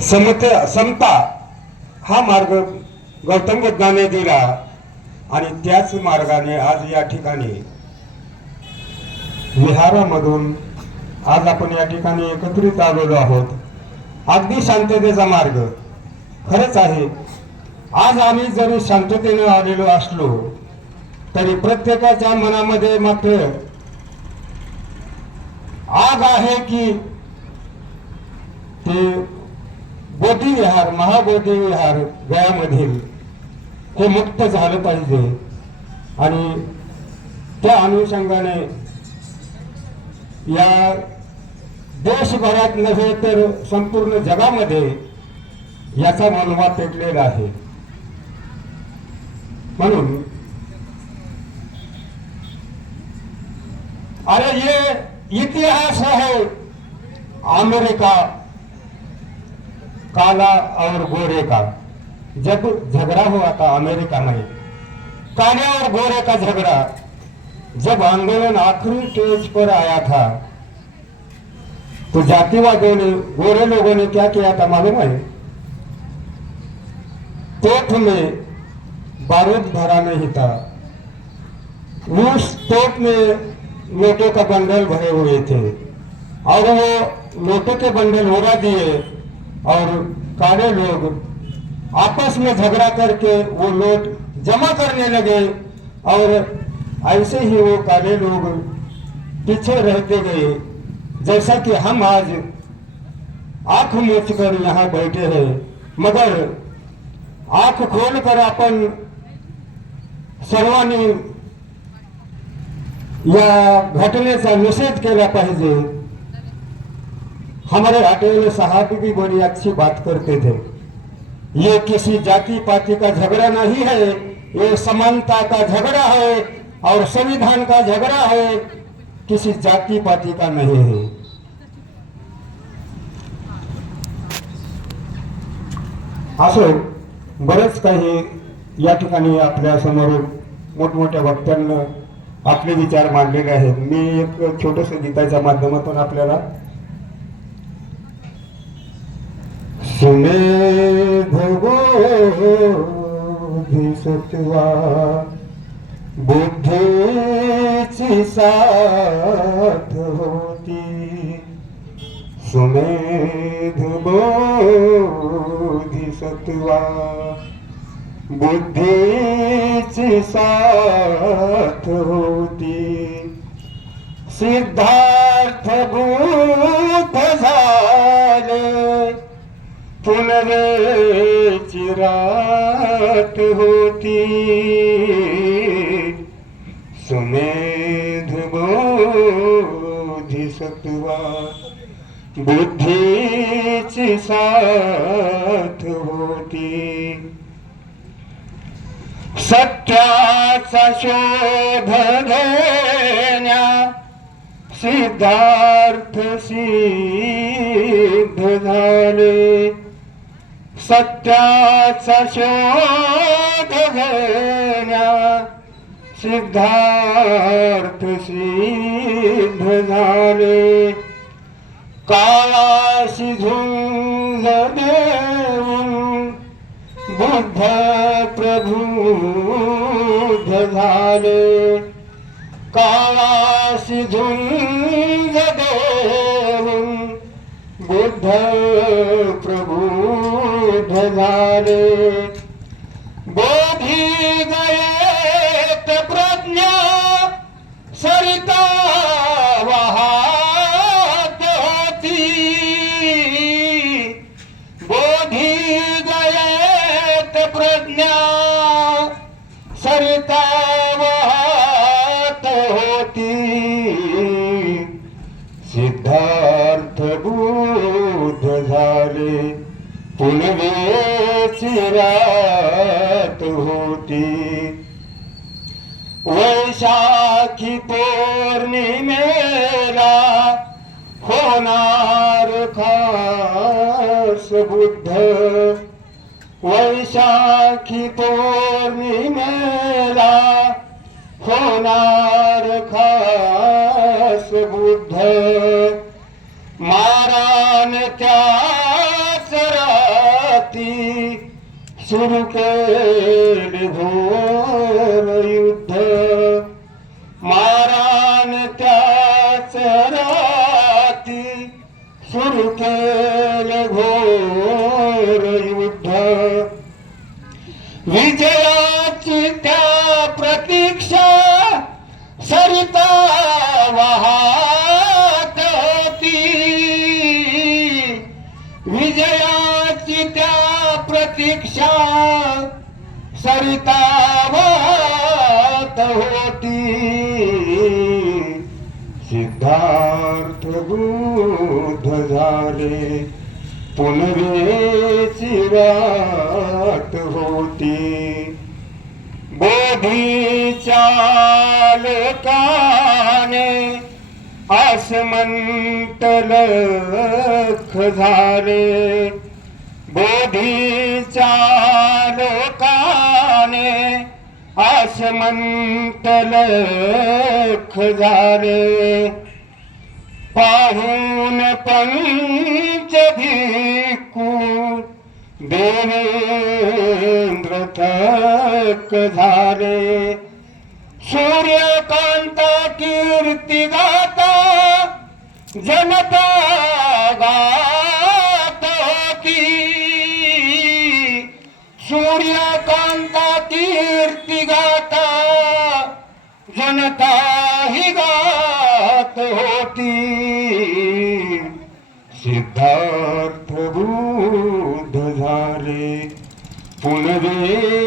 समते समता हा मार्ग गौतम बुद्धाने दिला आणि त्याच मार्गाने आज या ठिकाणी विहारामधून आज आपण या ठिकाणी एकत्रित आलेलो आहोत. अगदी शांततेचा मार्ग. खरंच आहे. आज आम्ही जरी शांततेने आलेलो असलो तरी प्रत्येकाच्या मनामध्ये मात्र आग आहे की ते बोधी विहार महाबोधी विहार गयामधील हे मुक्त झालं पाहिजे. आणि त्या अनुषंगाने या देशभरात नव्हे तर संपूर्ण जगामध्ये याचा मनवा पेटलेला आहे. म्हणून अरे ये इतिहास आहे अमेरिका. काला और गोरे का। जब झगड़ा हुआ था, अमेरिका में काले और गोरे का झगड़ा। जब आंदोलन आखिरी स्टेज पर आया था तो जातिवादियों ने, गोरे लोगों ने क्या किया था मालूम है? तोप में, बारूद भरा नहीं था। उस तोप में नोटों का बंडल भरे हुए थे। और वो नोटों के बंडल उड़ा दिए और काले लोग आपस में झगड़ा करके वो नोट जमा करने लगे और ऐसे ही वो काले लोग पीछे रहते गए। जैसा कि हम आज आँख मूच कर यहाँ बैठे हैं, मगर आँख खोल कर अपन सर्वांनी या घटने घटनेचा निषेध केला पाहिजे हमारे अटेल साहब भी बड़ी अच्छी बात करते थे। ये किसी जाति पाति का झगड़ा नहीं है ये समानता का झगड़ा है और संविधान का झगड़ा है किसी जाति पाति का नहीं है। असो बरच काही या ठिकाणी आपल्यासमोर मोठमोठ्या वक्त्यांना आपले विचार मांडलेले आहेत. मी एक छोटस गीताच्या माध्यमातून आपल्याला सुमेध बोधी सत्वा बुद्धीची साथ होती. सुमेध बोधी सत्वा बुद्धीची साथ होती. सिद्धार्थ भूत पुनरेची रात होती। सुमेध बोधी सत्वा बुद्धीची साथ होती। सत्याचा शोध घेण्या सिद्धार्थ सिद्ध झाले। सत्याचा शोध घेण्या सिद्धार्थ सिद्ध झाले. काळाशी झुंज देऊन बुद्ध प्रबुद्ध झाले. काळाशी झुंज देऊन बुद्ध झाले बोधी गयेत प्रज्ञा सरिता वाहत होती. बोधी गयेत प्रज्ञा सरिता वाहत होती. सिद्धार्थ बुद्ध झाले. पुनवेची रात होती वैशाखी पौर्णिमेला होणार खास बुद्ध। वैशाखी पौर्णिमेला होणार खास सुरू केले घोर युद्ध. मारान त्याच राती सुरू केले घोर युद्ध. विजयाची त्या प्रतीक्षा सरिता वाहत होती. विजया प्रतीक्षा सरिता होती. सिद्धार्थ बुद्ध झाले पुनवेची वाट होती. बोधीच्या लोकाने आसमंत लख झाले. बोधीच्या लोकाने आसमंत लख झाले. पाहून पंच भिकू देवेंद्र थक झाले. सूर्यकांता कीर्ती गाता जनता जनता